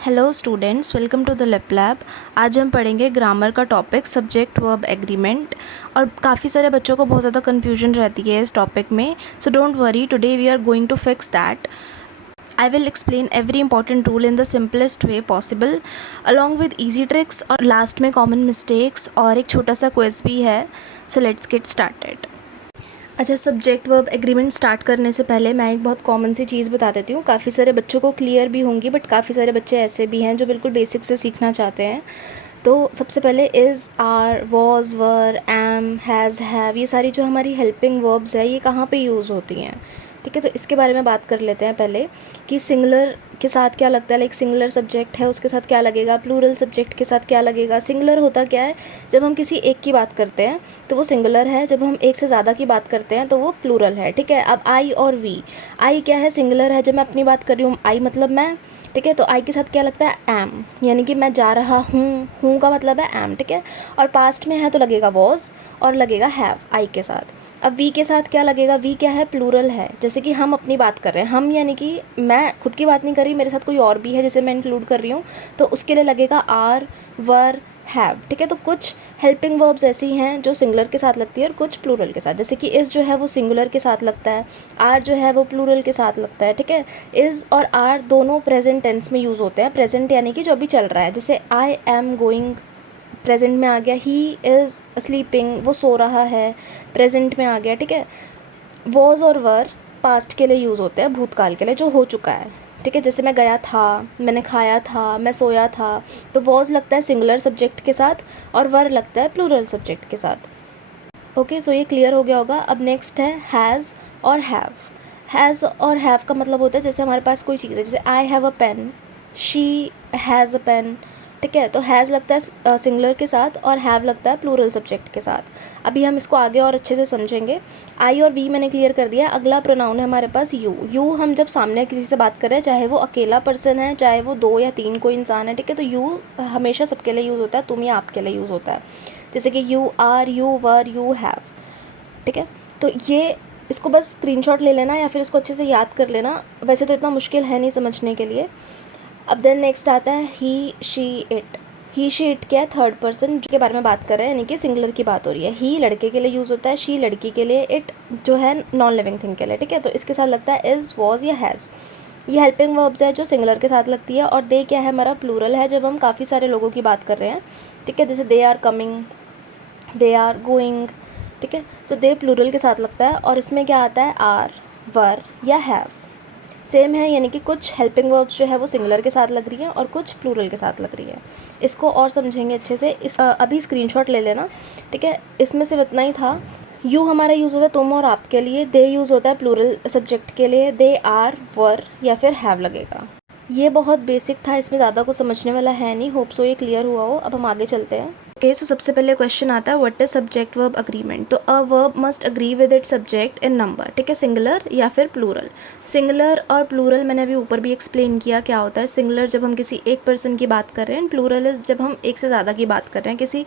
Hello students, welcome to the lip lab. आज हम पढ़ेंगे ग्रामर का टॉपिक सब्जेक्ट वर्ब एग्रीमेंट। और काफ़ी सारे बच्चों को बहुत ज़्यादा कन्फ्यूजन रहती है इस टॉपिक में, so don't worry, today we are going to fix that. I will explain every important rule in the simplest way possible along with easy tricks और लास्ट में common mistakes और एक छोटा सा क्विज भी है। So let's get started। अच्छा, subject verb agreement start करने से पहले मैं एक बहुत कॉमन सी चीज़ बता देती हूँ। काफ़ी सारे बच्चों को क्लियर भी होंगी, बट काफ़ी सारे बच्चे ऐसे भी हैं जो बिल्कुल बेसिक से सीखना चाहते हैं। तो सबसे पहले is, are, was, were, am, has, have, ये सारी जो हमारी हेल्पिंग वर्ब्स है ये कहाँ पे यूज़ होती हैं। ठीक है, तो इसके बारे में बात कर लेते हैं पहले कि सिंगुलर के साथ क्या लगता है। लाइक सिंगुलर सब्जेक्ट है उसके साथ क्या लगेगा, प्लूरल सब्जेक्ट के साथ क्या लगेगा। सिंगुलर होता क्या है, जब हम किसी एक की बात करते हैं तो वो सिंगुलर है, जब हम एक से ज़्यादा की बात करते हैं तो वो प्लूरल है। ठीक है, अब आई और वी, आई क्या है, सिंगुलर है, जब मैं अपनी बात कर रही हूँ आई मतलब मैं। ठीक है, तो आई के साथ क्या लगता है, एम, यानी कि मैं जा रहा हूँ का मतलब है एम। ठीक है, और पास्ट में है तो लगेगा वॉज और लगेगा हैव आई के साथ। अब वी के साथ क्या लगेगा, वी क्या है, प्लूरल है, जैसे कि हम अपनी बात कर रहे हैं, हम यानी कि मैं खुद की बात नहीं कर रही, मेरे साथ कोई और भी है जिसे मैं इंक्लूड कर रही हूँ, तो उसके लिए लगेगा आर, वर, हैव। ठीक है, तो कुछ हेल्पिंग वर्ब्स ऐसी हैं जो सिंगुलर के साथ लगती है और कुछ प्लूरल के साथ, जैसे कि इज़ जो है वो सिंगुलर के साथ लगता है, आर जो है वो प्लूरल के साथ लगता है। ठीक है, इज़ और आर दोनों प्रेजेंट टेंस में यूज़ होते हैं, प्रेजेंट यानी कि जो अभी चल रहा है, जैसे आई एम गोइंग प्रेजेंट में आ गया, ही इज़ स्लीपिंग वो सो रहा है, प्रेजेंट में आ गया। ठीक है, वॉज और वर पास्ट के लिए यूज़ होते हैं, भूतकाल के लिए जो हो चुका है। ठीक है, जैसे मैं गया था, मैंने खाया था, मैं सोया था, तो वॉज लगता है सिंगुलर सब्जेक्ट के साथ और वर लगता है प्लूरल सब्जेक्ट के साथ। ओके, सो ये क्लियर हो गया होगा। अब नेक्स्ट है हैज़ और हैव। हैज़ और हैव का मतलब होता है जैसे हमारे पास कोई चीज़ है, जैसे I have a pen, she has a pen. ठीक है, तो हैज़ लगता है सिंगुलर के साथ और हैव लगता है प्लूरल सब्जेक्ट के साथ। अभी हम इसको आगे और अच्छे से समझेंगे। आई और वी मैंने क्लियर कर दिया। अगला प्रोनाउन है हमारे पास यू। यू हम जब सामने किसी से बात कर रहे हैं, चाहे वो अकेला पर्सन है, चाहे वो दो या तीन कोई इंसान है, ठीक है, तो यू हमेशा सबके लिए यूज़ होता है, तुम या आपके लिए यूज़ होता है, जैसे कि you are, you were, you have. ठीक है, तो ये इसको बस स्क्रीनशॉट ले लेना या फिर इसको अच्छे से याद कर लेना, वैसे तो इतना मुश्किल है नहीं समझने के लिए। अब देन नेक्स्ट आता है he, she, it. He, she, it क्या है, थर्ड पर्सन के बारे में बात कर रहे हैं, यानी कि सिंगुलर की बात हो रही है। ही लड़के के लिए यूज़ होता है, शी लड़की के लिए, इट जो है नॉन लिविंग थिंग के लिए। ठीक है, तो इसके साथ लगता है इज़, वॉज या हैज़। ये हेल्पिंग वर्ब्स है जो सिंगुलर के साथ लगती है। और दे क्या है, हमारा प्लूरल है जब हम काफ़ी सारे लोगों की बात कर रहे हैं। ठीक है, जैसे they are coming, they are going. ठीक है, तो दे प्लूरल के साथ लगता है और इसमें क्या आता है, आर, वर या हैव। सेम है, यानी कि कुछ हेल्पिंग वर्ब्स जो है वो सिंगुलर के साथ लग रही हैं और कुछ प्लूरल के साथ लग रही है। इसको और समझेंगे अच्छे से, अभी स्क्रीनशॉट ले लेना। ठीक है, इसमें सिर्फ इतना ही था। यू हमारा यूज़ होता है तुम और आपके लिए, दे यूज़ होता है प्लूरल सब्जेक्ट के लिए, दे आर, वर या फिर हैव लगेगा। ये बहुत बेसिक था, इसमें ज़्यादा कुछ समझने वाला है नहीं। होप सो ये क्लियर हुआ हो। अब हम आगे चलते हैं। ओके, सो सबसे पहले क्वेश्चन आता है what is subject verb agreement. तो a verb must agree with it subject in number. ठीक है, सिंगुलर या फिर प्लूरल। सिंगुलर और प्लूरल मैंने अभी ऊपर भी एक्सप्लेन किया क्या होता है। सिंगुलर जब हम किसी एक पर्सन की बात कर रहे हैं, प्लूरल इज जब हम एक से ज़्यादा की बात कर रहे हैं, किसी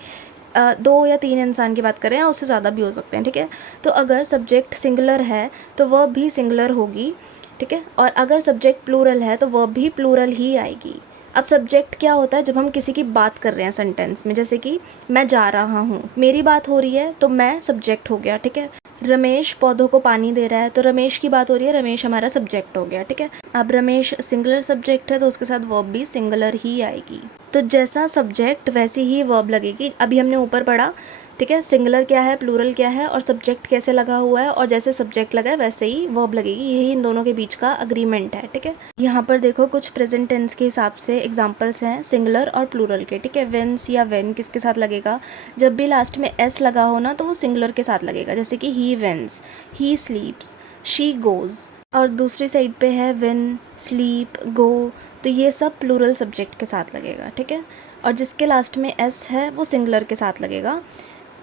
दो या तीन इंसान की बात कर रहे हैं, उससे ज़्यादा भी हो सकते हैं। ठीक है, तो अगर सब्जेक्ट सिंगुलर है तो वर्ब भी सिंगुलर होगी। ठीक है, और अगर सब्जेक्ट प्लूरल है तो वर्ब भी प्लूरल ही आएगी। अब सब्जेक्ट क्या होता है, जब हम किसी की बात कर रहे हैं सेंटेंस में, जैसे कि मैं जा रहा हूँ, मेरी बात हो रही है तो मैं सब्जेक्ट हो गया। ठीक है, रमेश पौधों को पानी दे रहा है तो रमेश की बात हो रही है, रमेश हमारा सब्जेक्ट हो गया। ठीक है, अब रमेश सिंगुलर सब्जेक्ट है तो उसके साथ वर्ब भी सिंगुलर ही आएगी। तो जैसा सब्जेक्ट वैसी ही वर्ब लगेगी। अभी हमने ऊपर पढ़ा, ठीक है, सिंगुलर क्या है, प्लूरल क्या है और सब्जेक्ट कैसे लगा हुआ है, और जैसे सब्जेक्ट लगा है वैसे ही वर्ब लगेगी। यही इन दोनों के बीच का अग्रीमेंट है। ठीक है, यहाँ पर देखो कुछ प्रेजेंट टेंस के हिसाब से एग्जांपल्स हैं सिंगुलर और प्लूरल के। ठीक है, वेंस या वेन किसके साथ लगेगा, जब भी लास्ट में एस लगा हो ना तो वो सिंगुलर के साथ लगेगा, जैसे कि he wins, he sleeps, she goes. और दूसरी साइड पे है विन, स्लीप, गो, तो ये सब प्लूरल सब्जेक्ट के साथ लगेगा। ठीक है, और जिसके लास्ट में एस है वो सिंगुलर के साथ लगेगा।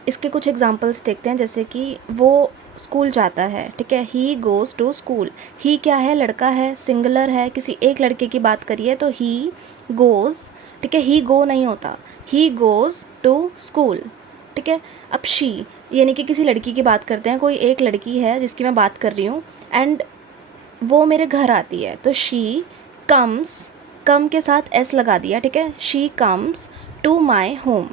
इसके कुछ एग्जांपल्स देखते हैं, जैसे कि वो स्कूल जाता है। ठीक है, ही गोज़ टू स्कूल। ही क्या है, लड़का है, सिंगुलर है, किसी एक लड़के की बात करिए तो ही गोज़। ठीक है, ही गो नहीं होता, ही गोज़ टू स्कूल। ठीक है, अब शी यानी कि किसी लड़की की बात करते हैं, कोई एक लड़की है जिसकी मैं बात कर रही हूँ एंड वो मेरे घर आती है, तो शी कम्स कम के साथ एस लगा दिया, ठीक है, she comes to my home.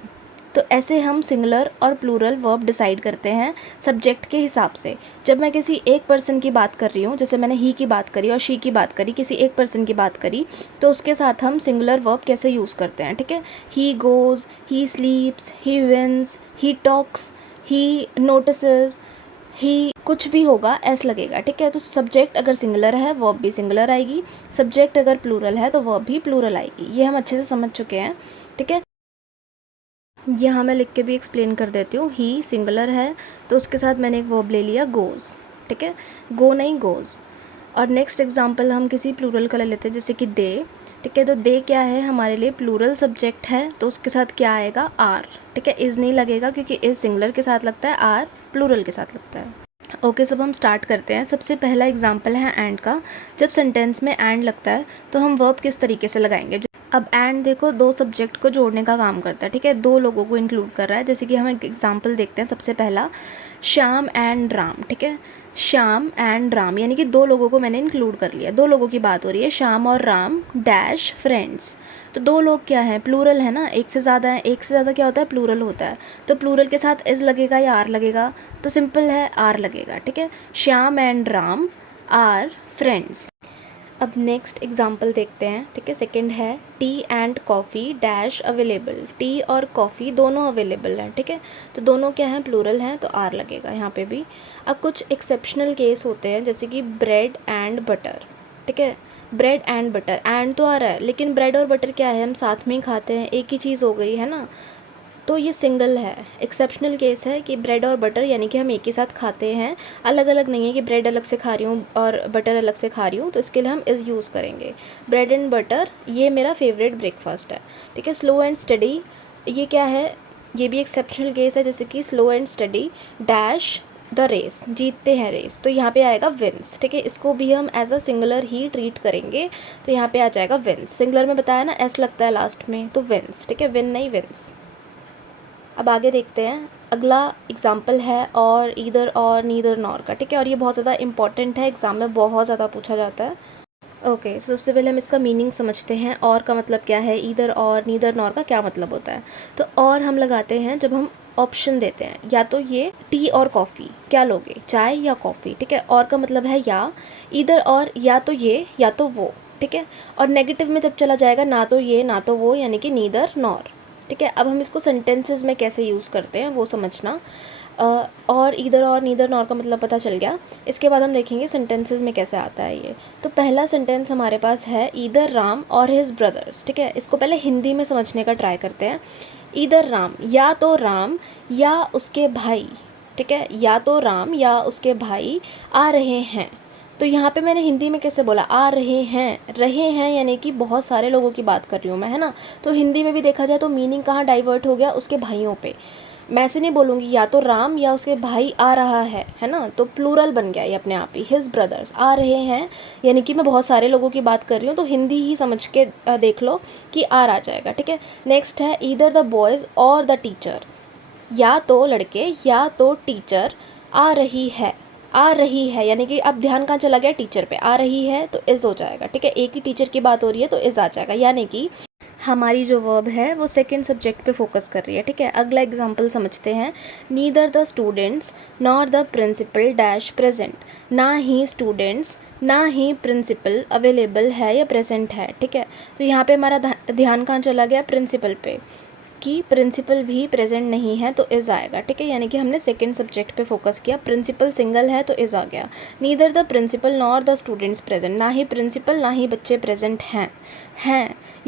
तो ऐसे हम सिंगुलर और प्लूरल वर्ब डिसाइड करते हैं सब्जेक्ट के हिसाब से। जब मैं किसी एक पर्सन की बात कर रही हूँ, जैसे मैंने ही की बात करी और शी की बात करी, किसी एक पर्सन की बात करी, तो उसके साथ हम सिंगुलर वर्ब कैसे यूज़ करते हैं, ठीक है। He goes, he sleeps, he wins, he talks, he notices, he कुछ भी होगा एस लगेगा, ठीक है। तो सब्जेक्ट अगर सिंगुलर है वर्ब भी सिंगुलर आएगी, सब्जेक्ट अगर प्लूरल है तो वर्ब भी प्लूरल आएगी। ये हम अच्छे से समझ चुके हैं, ठीक है। यहाँ मैं लिख के भी एक्सप्लेन कर देती हूँ। ही सिंगुलर है तो उसके साथ मैंने एक वर्ब ले लिया गोज़, ठीक है, गो नहीं गोज़। और नेक्स्ट एग्जांपल हम किसी प्लूरल का ले लेते हैं, जैसे कि दे, ठीक है। तो दे क्या है, हमारे लिए प्लूरल सब्जेक्ट है, तो उसके साथ क्या आएगा, आर, ठीक है। इज़ नहीं लगेगा क्योंकि इज़ सिंगुलर के साथ लगता है, आर प्लूरल के साथ लगता है। ओके, सब हम स्टार्ट करते हैं। सबसे पहला एग्जाम्पल है एंड का। जब सेंटेंस में एंड लगता है तो हम वर्ब किस तरीके से लगाएंगे। अब एंड देखो दो सब्जेक्ट को जोड़ने का काम करता है, ठीक है, दो लोगों को इंक्लूड कर रहा है। जैसे कि हम एक एग्जांपल देखते हैं। सबसे पहला श्याम एंड राम, ठीक है, श्याम एंड राम यानी कि दो लोगों को मैंने इंक्लूड कर लिया। दो लोगों की बात हो रही है, श्याम और राम डैश फ्रेंड्स। तो दो लोग क्या हैं, प्लूरल है ना, एक से ज़्यादा है, एक से ज़्यादा क्या होता है, प्लूरल होता है। तो प्लूरल के साथ इज़ लगेगा या आर लगेगा, तो सिंपल है आर लगेगा, ठीक है। Shyam and Ram are friends. अब नेक्स्ट एग्जाम्पल देखते हैं, ठीक है। सेकंड है tea and coffee dash available. Tea और कॉफ़ी दोनों अवेलेबल हैं, ठीक है। तो दोनों क्या हैं, प्लूरल हैं, तो आर लगेगा यहाँ पे भी। अब कुछ एक्सेप्शनल केस होते हैं, जैसे कि ब्रेड एंड बटर, ठीक है। ब्रेड एंड बटर, एंड तो आ रहा है लेकिन ब्रेड और बटर क्या है, हम साथ में ही खाते हैं, एक ही चीज़ हो गई है ना, तो ये सिंगल है। एक्सेप्शनल केस है कि ब्रेड और बटर यानी कि हम एक ही साथ खाते हैं, अलग अलग नहीं है कि ब्रेड अलग से खा रही हूँ और बटर अलग से खा रही हूँ, तो इसके लिए हम इज़ यूज़ करेंगे। ब्रेड एंड बटर ये मेरा फेवरेट ब्रेकफास्ट है, ठीक है। स्लो एंड स्टडी, ये क्या है, ये भी एक्सेप्शनल केस है, जैसे कि slow and steady dash the race, जीतते हैं रेस, तो यहाँ पे आएगा विंस, ठीक है। इसको भी हम एज अ सिंगुलर ही ट्रीट करेंगे, तो यहाँ पे आ जाएगा विंस। सिंगुलर में बताया ना एस लगता है लास्ट में, तो विंस, ठीक है, विन नहीं विंस। अब आगे देखते हैं। अगला एग्जाम्पल है और ईदर और नीदर नॉर का, ठीक है, और ये बहुत ज़्यादा इंपॉर्टेंट है, एग्ज़ाम में बहुत ज़्यादा पूछा जाता है। ओके, सबसे पहले हम इसका मीनिंग समझते हैं। और का मतलब क्या है, ईदर और नीदर नॉर का क्या मतलब होता है। तो और हम लगाते हैं जब हम ऑप्शन देते हैं, या तो ये टी और कॉफ़ी, क्या लोगे, चाय या कॉफ़ी, ठीक है। और का मतलब है या, ईदर और या तो ये या तो वो, ठीक है। और नेगेटिव में जब चला जाएगा ना तो ये ना तो वो, यानी कि नीदर नॉर, ठीक है। अब हम इसको सेंटेंसेस में कैसे यूज़ करते हैं वो समझना। और ईदर और नीदर नॉर का मतलब पता चल गया। इसके बाद हम देखेंगे सेंटेंसेस में कैसे आता है ये। तो पहला सेंटेंस हमारे पास है ईदर राम और हिज ब्रदर्स, ठीक है। इसको पहले हिंदी में समझने का ट्राई करते हैं। ईदर राम, या तो राम या उसके भाई, ठीक है, या तो राम या उसके भाई आ रहे हैं। तो यहाँ पे मैंने हिंदी में कैसे बोला, आ रहे हैं यानी कि बहुत सारे लोगों की बात कर रही हूँ मैं, है ना। तो हिंदी में भी देखा जाए तो मीनिंग कहाँ डाइवर्ट हो गया, उसके भाइयों पे। मैं ऐसे नहीं बोलूँगी या तो राम या उसके भाई आ रहा है ना, तो प्लूरल बन गया ये अपने आप ही। हिज ब्रदर्स आ रहे हैं यानी कि मैं बहुत सारे लोगों की बात कर रही हूँ, तो हिंदी ही समझ के देख लो कि आर आ जाएगा, ठीक है। नेक्स्ट है ईदर द बॉयज़ और द टीचर, या तो लड़के या तो टीचर आ रही है। आ रही है यानी कि अब ध्यान कहाँ चला गया, टीचर पे। आ रही है तो इज़ हो जाएगा, ठीक है, एक ही टीचर की बात हो रही है तो इज़ आ जाएगा, यानी कि हमारी जो वर्ब है वो सेकंड सब्जेक्ट पे फोकस कर रही है, ठीक है। अगला एग्जांपल समझते हैं। Neither the students nor the principal dash present, ना ही स्टूडेंट्स ना ही प्रिंसिपल अवेलेबल है या प्रेजेंट है, ठीक है। तो यहाँ पे हमारा ध्यान कहाँ चला गया, प्रिंसिपल पे, कि प्रिंसिपल भी प्रेजेंट नहीं है तो इज़ आएगा, ठीक है। यानी कि हमने सेकंड सब्जेक्ट पे फोकस किया, प्रिंसिपल सिंगल है तो इज़ आ गया। Neither the principal nor the students present, ना ही प्रिंसिपल ना ही बच्चे प्रेजेंट हैं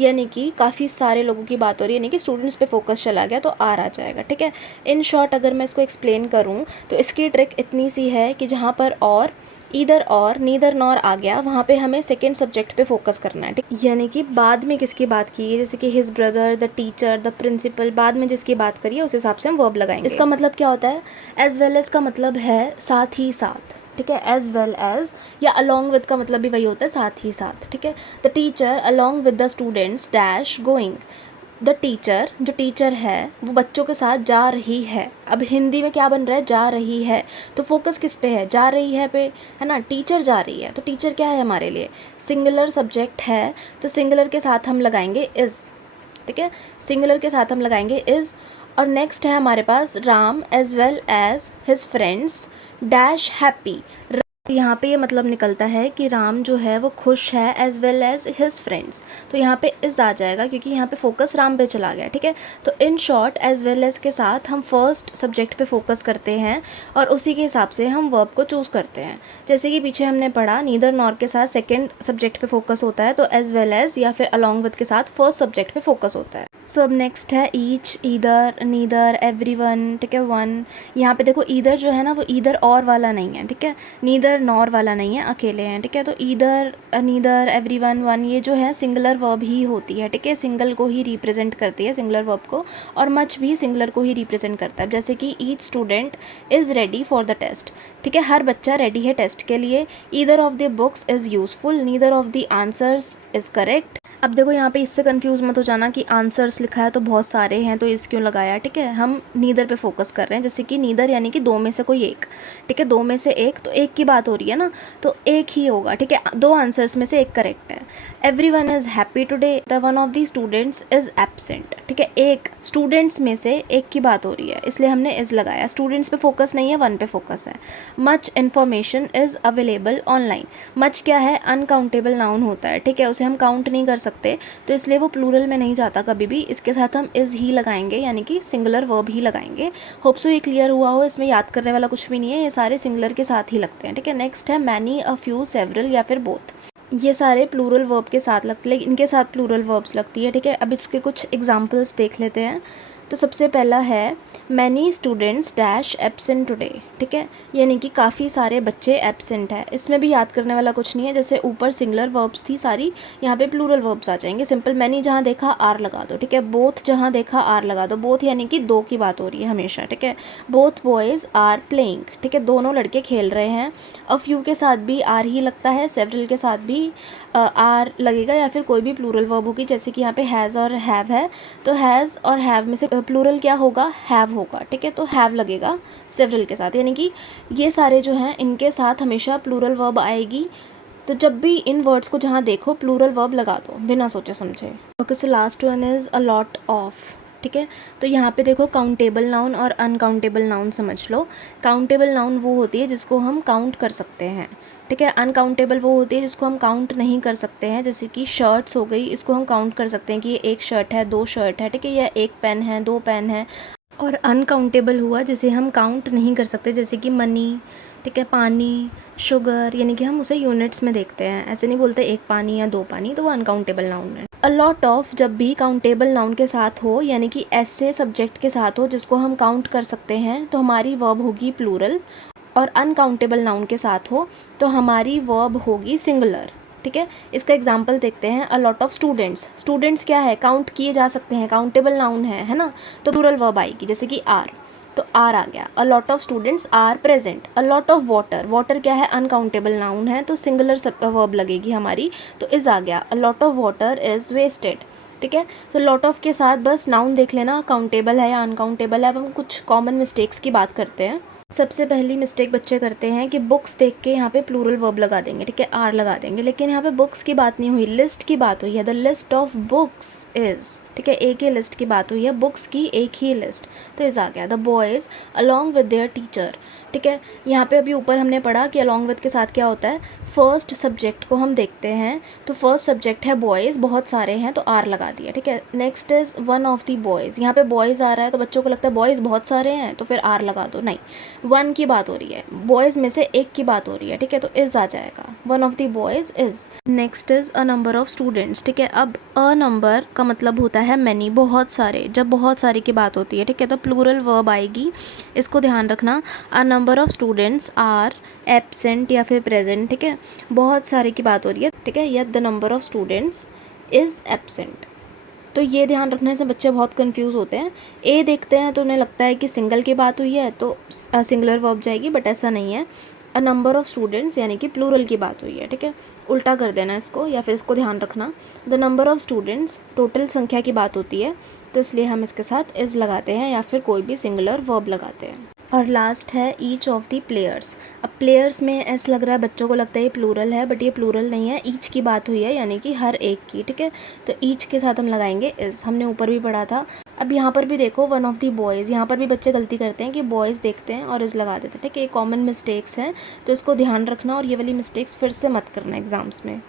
यानी कि काफ़ी सारे लोगों की बात हो रही है, यानी कि स्टूडेंट्स पे फोकस चला गया तो आर आ जाएगा, ठीक है। इन शॉर्ट अगर मैं इसको एक्सप्लेन करूँ तो इसकी ट्रिक इतनी सी है कि जहाँ पर और ईदर और नीदर नॉर आ गया वहाँ पे हमें सेकंड सब्जेक्ट पे फोकस करना है, ठीक। यानी कि बाद में किसकी बात की है, जैसे कि his brother, the teacher, the principal, बाद में जिसकी बात करी है उस हिसाब से हम वर्ब लगाएंगे। इसका मतलब क्या होता है, एज वेल एज का मतलब है साथ ही साथ, ठीक है। एज वेल एज या अलॉन्ग विद का मतलब भी वही होता है, साथ ही साथ, ठीक है। The teacher along with the students dash going, the teacher, जो टीचर है वो बच्चों के साथ जा रही है। अब हिंदी में क्या बन रहा है, जा रही है, तो फोकस किस पे है, जा रही है पे, है ना। टीचर जा रही है, तो टीचर क्या है हमारे लिए, सिंगुलर सब्जेक्ट है, तो सिंगुलर के साथ हम लगाएंगे इज़, ठीक है, सिंगुलर के साथ हम लगाएंगे इज़। और नेक्स्ट है हमारे पास Ram as well as his friends dash happy. यहाँ पे ये मतलब निकलता है कि राम जो है वो खुश है as well as his friends, तो यहाँ पे इज़ आ जाएगा क्योंकि यहाँ पे फोकस राम पे चला गया, ठीक है। तो in short as well as के साथ हम फर्स्ट सब्जेक्ट पे फोकस करते हैं और उसी के हिसाब से हम वर्ब को चूज़ करते हैं। जैसे कि पीछे हमने पढ़ा नीदर नॉर के साथ सेकेंड सब्जेक्ट पे फोकस होता है, तो एज वेल एज या फिर अलॉन्ग विद के साथ फर्स्ट सब्जेक्ट पे फोकस होता है। सो अब नेक्स्ट है ईच, ईदर, नीदर, एवरीवन, ठीक है, वन। यहाँ पे देखो ईदर जो है ना वो ईदर और वाला नहीं है, ठीक है, नीदर नॉर वाला नहीं है, अकेले हैं, ठीक है। तो ईदर, नीदर, एवरीवन, वन, ये जो है सिंगुलर वर्ब ही होती है, ठीक है, सिंगल को ही रिप्रेजेंट करती है, सिंगुलर वर्ब को। और मच भी सिंगुलर को ही रिप्रेजेंट करता है, जैसे कि each student is ready for the test, ठीक है, हर बच्चा रेडी है टेस्ट के लिए। Either of the books is useful, neither of the answers is correct. अब देखो यहाँ पे इससे कंफ्यूज मत हो जाना कि आंसर्स लिखा है तो बहुत सारे हैं तो इस क्यों लगाया, ठीक है, हम नीदर पे फोकस कर रहे हैं, जैसे कि नीदर यानी कि दो में से कोई एक, ठीक है, दो में से एक, तो एक की बात हो रही है ना, तो एक ही होगा, ठीक है, दो आंसर्स में से एक करेक्ट है। Everyone is happy today, the one of the students is absent, ठीक है, एक स्टूडेंट्स में से एक की बात हो रही है इसलिए हमने इज़ लगाया। स्टूडेंट्स पे फोकस नहीं है, वन पे फोकस है। Much information is available online, much क्या है, अनकाउंटेबल नाउन होता है, ठीक है, उसे हम काउंट नहीं कर सकते तो इसलिए वो प्लूरल में नहीं जाता कभी भी, इसके साथ हम इज़ ही लगाएंगे यानी कि सिंगुलर वर्ब ही लगाएंगे। होप सो ये क्लियर हुआ हो, इसमें याद करने वाला कुछ भी नहीं है, ये सारे सिंगुलर के साथ ही लगते हैं, ठीक है। नेक्स्ट है मैनी, अ फ्यू, सेवरल या फिर बोथ, ये सारे प्लूरल वर्ब के साथ लगते हैं, लेकिन इनके साथ प्लूरल वर्ब्स लगती है, ठीक है। अब इसके कुछ एग्जांपल्स देख लेते हैं। तो सबसे पहला है many students dash absent today, ठीक है, यानी कि काफ़ी सारे बच्चे एब्सेंट है, इसमें भी याद करने वाला कुछ नहीं है, जैसे ऊपर सिंगुलर वर्ब्स थी सारी, यहाँ पे प्लूरल वर्ब्स आ जाएंगे। सिंपल मैनी जहाँ देखा आर लगा दो, ठीक है, बोथ जहाँ देखा आर लगा दो, बोथ यानी कि दो की बात हो रही है हमेशा, ठीक है। बोथ बॉयज़ आर प्लेइंग, ठीक है, दोनों लड़के खेल रहे हैं। अ फ्यू के साथ भी आर ही लगता है, सेवरल के साथ भी आर लगेगा या फिर कोई भी प्लूरल वर्ब होगी, जैसे कि यहाँ पे हैज़ और हैव है, तो हैज़ और हैव में से प्लूरल क्या होगा, हैव होगा, ठीक है, तो हैव लगेगा सेवरल के साथ, यानी कि ये सारे जो हैं इनके साथ हमेशा प्लूरल वर्ब आएगी। तो जब भी इन वर्ड्स को जहाँ देखो प्लूरल वर्ब लगा दो बिना सोचे समझे। Okay, so last one is a lot of, ठीक है। तो यहाँ पे देखो काउंटेबल नाउन और अनकाउंटेबल नाउन समझ लो। काउंटेबल नाउन वो होती है जिसको हम काउंट कर सकते हैं, ठीक है। अनकाउंटेबल वो होती है जिसको हम काउंट नहीं कर सकते हैं, जैसे कि शर्ट्स हो गई, इसको हम काउंट कर सकते हैं कि ये एक शर्ट है, दो शर्ट है, ठीक है, या एक पेन है, दो पेन है। और अनकाउंटेबल हुआ जिसे हम काउंट नहीं कर सकते, जैसे कि मनी, ठीक है, पानी, शुगर, यानी कि हम उसे यूनिट्स में देखते हैं, ऐसे नहीं बोलते एक पानी या दो पानी, तो वो अनकाउंटेबल नाउन है। अ लॉट ऑफ जब भी काउंटेबल नाउन के साथ हो, यानी कि ऐसे सब्जेक्ट के साथ हो जिसको हम काउंट कर सकते हैं, तो हमारी वर्ब होगी प्लूरल। और अनकाउंटेबल नाउन के साथ हो तो हमारी वर्ब होगी सिंगुलर, ठीक है। इसका एग्जांपल देखते हैं। अ लॉट ऑफ स्टूडेंट्स, स्टूडेंट्स क्या है, काउंट किए जा सकते हैं, काउंटेबल नाउन है ना, तो प्लूरल वर्ब आएगी, जैसे कि आर, तो आर आ गया। A lot of students are present. A lot of water, water क्या है, अनकाउंटेबल नाउन है, तो सिंगुलर वर्ब लगेगी हमारी, तो इज़ आ गया। A lot of water is wasted, ठीक है। तो लॉट ऑफ के साथ बस नाउन देख लेना, काउंटेबल है या अनकाउंटेबल है। अब हम कुछ कॉमन मिस्टेक्स की बात करते हैं। सबसे पहली मिस्टेक बच्चे करते हैं कि बुक्स देख के यहाँ पे प्लूरल वर्ब लगा देंगे, ठीक है, आर लगा देंगे, लेकिन यहाँ पे बुक्स की बात नहीं हुई, लिस्ट की बात हुई है। The list of books is, ठीक है, एक ही लिस्ट की बात हुई है, बुक्स की एक ही लिस्ट, तो इज़ आ गया। The boys along with their teacher, ठीक है। यहाँ पे अभी ऊपर हमने पढ़ा कि अलॉन्ग विद के साथ क्या होता है, फर्स्ट सब्जेक्ट को हम देखते हैं, तो फर्स्ट सब्जेक्ट है बॉयज़, बहुत सारे हैं तो आर लगा दिया, ठीक है। Next is one of the boys, यहाँ पे बॉयज़ आ रहा है तो बच्चों को लगता है बॉयज़ बहुत सारे हैं तो फिर आर लगा दो, नहीं, वन की बात हो रही है, बॉयज़ में से एक की बात हो रही है, ठीक है, तो इज़ आ जाएगा, one of the boys is. Next is a number of students, ठीक है। अब अ नंबर का मतलब होता है मैनी, बहुत सारे, जब बहुत सारे की बात होती है, ठीक है, तो प्लूरल वर्ब आएगी, इसको ध्यान रखना। A number of students are absent या फिर प्रेजेंट, ठीक है, बहुत सारे की बात हो रही है, ठीक है, या the number of students is absent, तो ये ध्यान रखने से बच्चे बहुत कंफ्यूज होते हैं। ए देखते हैं तो उन्हें लगता है कि सिंगल की बात हुई है तो सिंगुलर वर्ब जाएगी, बट ऐसा नहीं है। अ नंबर ऑफ़ स्टूडेंट्स यानी कि प्लूरल की बात हुई है, ठीक है। उल्टा कर देना इसको या फिर इसको ध्यान रखना। The number of students total संख्या की बात होती है, तो इसलिए हम इसके साथ इज़ लगाते हैं या फिर कोई भी सिंगुलर वर्ब लगाते हैं। और लास्ट है ईच ऑफ द प्लेयर्स। अब प्लेयर्स में ऐसा लग रहा है बच्चों को लगता है ये प्लूरल है, बट ये प्लूरल नहीं है, ईच की बात हुई है यानी कि हर एक की, ठीक है। तो ईच के साथ हम लगाएंगे इज़, हमने ऊपर भी पढ़ा था। अब यहाँ पर भी देखो वन ऑफ दी बॉयज़, यहाँ पर भी बच्चे गलती करते हैं कि बॉयज़ देखते हैं और इज़ लगा देते हैं, ठीक है। ये कॉमन मिस्टेक्स हैं, तो इसको ध्यान रखना और ये वाली मिस्टेक्स फिर से मत करना एग्ज़ाम्स में।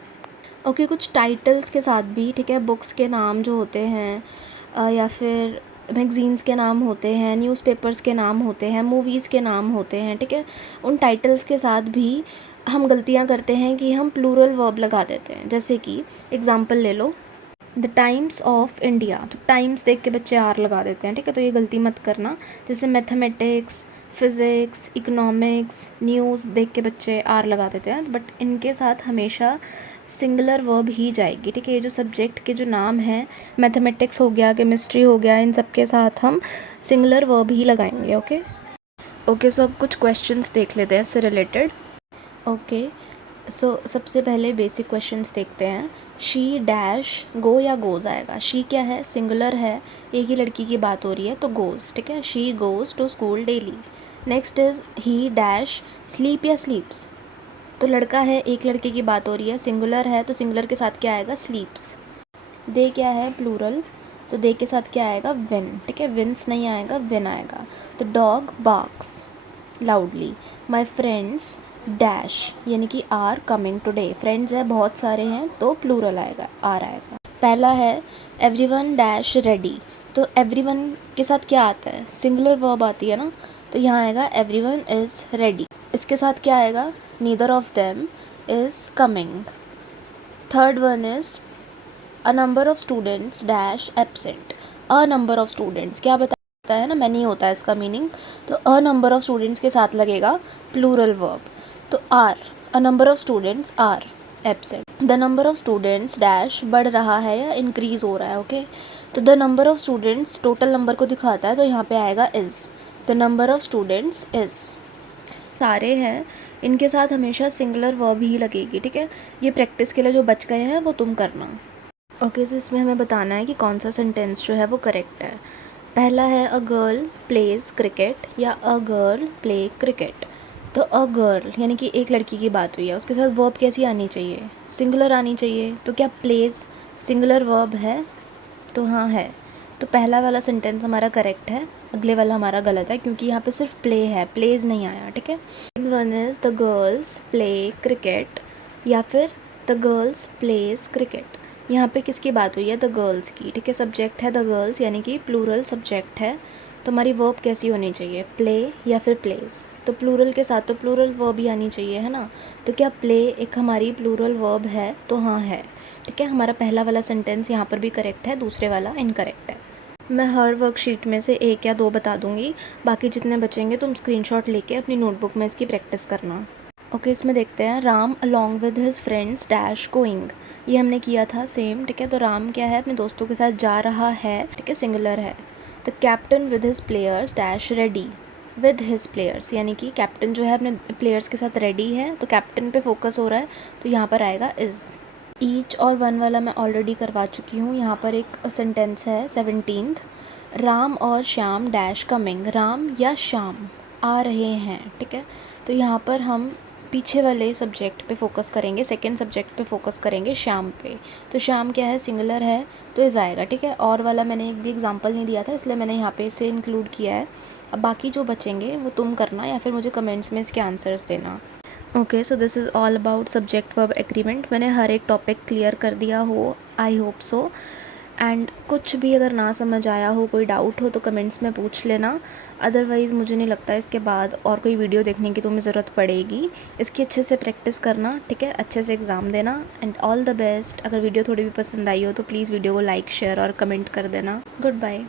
ओके, कुछ टाइटल्स के साथ भी, ठीक है, बुक्स के नाम जो होते हैं या फिर मैगज़ीन्स के नाम होते हैं, न्यूज़पेपर्स के नाम होते हैं, मूवीज़ के नाम होते हैं, ठीक है। उन टाइटल्स के साथ भी हम गलतियाँ करते हैं कि हम प्लूरल वर्ब लगा देते हैं। जैसे कि एग्ज़ाम्पल ले लो, द टाइम्स ऑफ इंडिया, तो टाइम्स देख के बच्चे आर लगा देते हैं, ठीक है, तो ये गलती मत करना। जैसे मैथमेटिक्स, फिज़िक्स, इकोनॉमिक्स, न्यूज़ देख के बच्चे आर लगा देते हैं, बट इनके साथ हमेशा सिंगुलर वर्ब ही जाएगी, ठीक है। ये जो सब्जेक्ट के जो नाम हैं, मैथमेटिक्स हो गया, केमिस्ट्री हो गया, इन सब के साथ हम सिंगुलर वर्ब ही लगाएंगे। ओके, सो अब कुछ क्वेश्चंस देख लेते हैं इससे रिलेटेड। ओके, सो सबसे पहले बेसिक क्वेश्चंस देखते हैं। शी डैश गो या गोज़ आएगा। शी क्या है, सिंगुलर है, एक ही लड़की की बात हो रही है, तो गोज़, ठीक है। She goes to school daily. Next is he dash sleep या स्लीप्स, तो लड़का है, एक लड़के की बात हो रही है, सिंगुलर है, तो सिंगुलर के साथ क्या आएगा, स्लीप्स। दे क्या है, प्लूरल, तो दे के साथ क्या आएगा, विन, ठीक है। विंस नहीं आएगा, विन आएगा। तो dog barks loudly. My friends dash यानी कि आर कमिंग टुडे, फ्रेंड्स है, बहुत सारे हैं, तो प्लूरल आएगा, आर आएगा। पहला है एवरीवन डैश रेडी, तो एवरीवन के साथ क्या आता है, सिंगुलर वर्ब आती है ना, तो यहाँ आएगा एवरीवन इज़ रेडी। इसके साथ क्या आएगा, neither of them is coming. Third one is a number of students dash absent. A number of students क्या बताता है ना, मैनी होता है इसका मीनिंग, तो अ नंबर ऑफ स्टूडेंट्स के साथ लगेगा प्लूरल वर्ब, तो are, a number of students are absent. The number of students dash बढ़ रहा है या इंक्रीज़ हो रहा है, ओके। तो the number of students total number को दिखाता है, तो यहाँ पे आएगा is, the number of students is. सारे हैं, इनके साथ हमेशा सिंगुलर वर्ब ही लगेगी, ठीक है। ये प्रैक्टिस के लिए जो बच गए हैं वो तुम करना। ओके, सो इसमें हमें बताना है कि कौन सा सेंटेंस जो है वो करेक्ट है। पहला है अ गर्ल प्लेज क्रिकेट या अ गर्ल प्ले क्रिकेट, तो अ गर्ल यानी कि एक लड़की की बात हुई है, उसके साथ वर्ब कैसी आनी चाहिए, सिंगुलर आनी चाहिए, तो क्या प्लेज सिंगुलर वर्ब है, तो हाँ है। तो पहला वाला सेंटेंस हमारा करेक्ट है, अगले वाला हमारा गलत है क्योंकि यहाँ पे सिर्फ प्ले है, प्लेज नहीं आया, ठीक है। One is the girls play cricket या फिर द गर्ल्स प्लेज क्रिकेट, यहाँ पे किसकी बात हुई है, द गर्ल्स की, ठीक है। सब्जेक्ट है द गर्ल्स यानी कि प्लूरल सब्जेक्ट है, तो हमारी वर्ब कैसी होनी चाहिए, प्ले या फिर प्लेज, तो प्लूरल के साथ तो प्लूरल वर्ब ही आनी चाहिए, है ना। तो क्या प्ले एक हमारी प्लूरल वर्ब है, तो हाँ है, ठीक है। हमारा पहला वाला सेंटेंस यहाँ पर भी करेक्ट है, दूसरे वाला इनकरेक्ट है। मैं हर वर्कशीट में से एक या दो बता दूँगी, बाकी जितने बचेंगे तुम स्क्रीनशॉट लेके अपनी नोटबुक में इसकी प्रैक्टिस करना। ओके, इसमें देखते हैं, Ram along with his friends dash going, ये हमने किया था सेम, ठीक है। तो राम क्या है, अपने दोस्तों के साथ जा रहा है, ठीक है, सिंगुलर है। The captain with his players dash ready, with his players यानी कि कैप्टन जो है अपने प्लेयर्स के साथ रेडी है, तो कैप्टन पे फोकस हो रहा है, तो यहाँ पर आएगा इज़। ईच और वन वाला मैं ऑलरेडी करवा चुकी हूँ। यहाँ पर एक सेंटेंस है 17th, राम और श्याम डैश कमिंग, राम या श्याम आ रहे हैं, ठीक है। तो यहाँ पर हम पीछे वाले सब्जेक्ट पे फोकस करेंगे, सेकंड सब्जेक्ट पे फोकस करेंगे, श्याम पे। तो श्याम क्या है, सिंगुलर है, तो इज़ आएगा, ठीक है। और वाला मैंने एक भी एग्जांपल नहीं दिया था, इसलिए मैंने यहाँ पे इसे इंक्लूड किया है। अब बाकी जो बचेंगे वो तुम करना या फिर मुझे कमेंट्स में इसके आंसर्स देना। Okay, so this is all about subject verb agreement. मैंने हर एक टॉपिक क्लियर कर दिया हो, आई होप सो। एंड कुछ भी अगर ना समझ आया हो, कोई डाउट हो, तो कमेंट्स में पूछ लेना। अदरवाइज़ मुझे नहीं लगता इसके बाद और कोई वीडियो देखने की तुम्हें ज़रूरत पड़ेगी। इसकी अच्छे से प्रैक्टिस करना, ठीक है, अच्छे से एग्ज़ाम देना एंड ऑल द बेस्ट। अगर वीडियो थोड़ी भी पसंद आई हो तो प्लीज़ वीडियो को लाइक, शेयर और कमेंट कर देना। Good bye.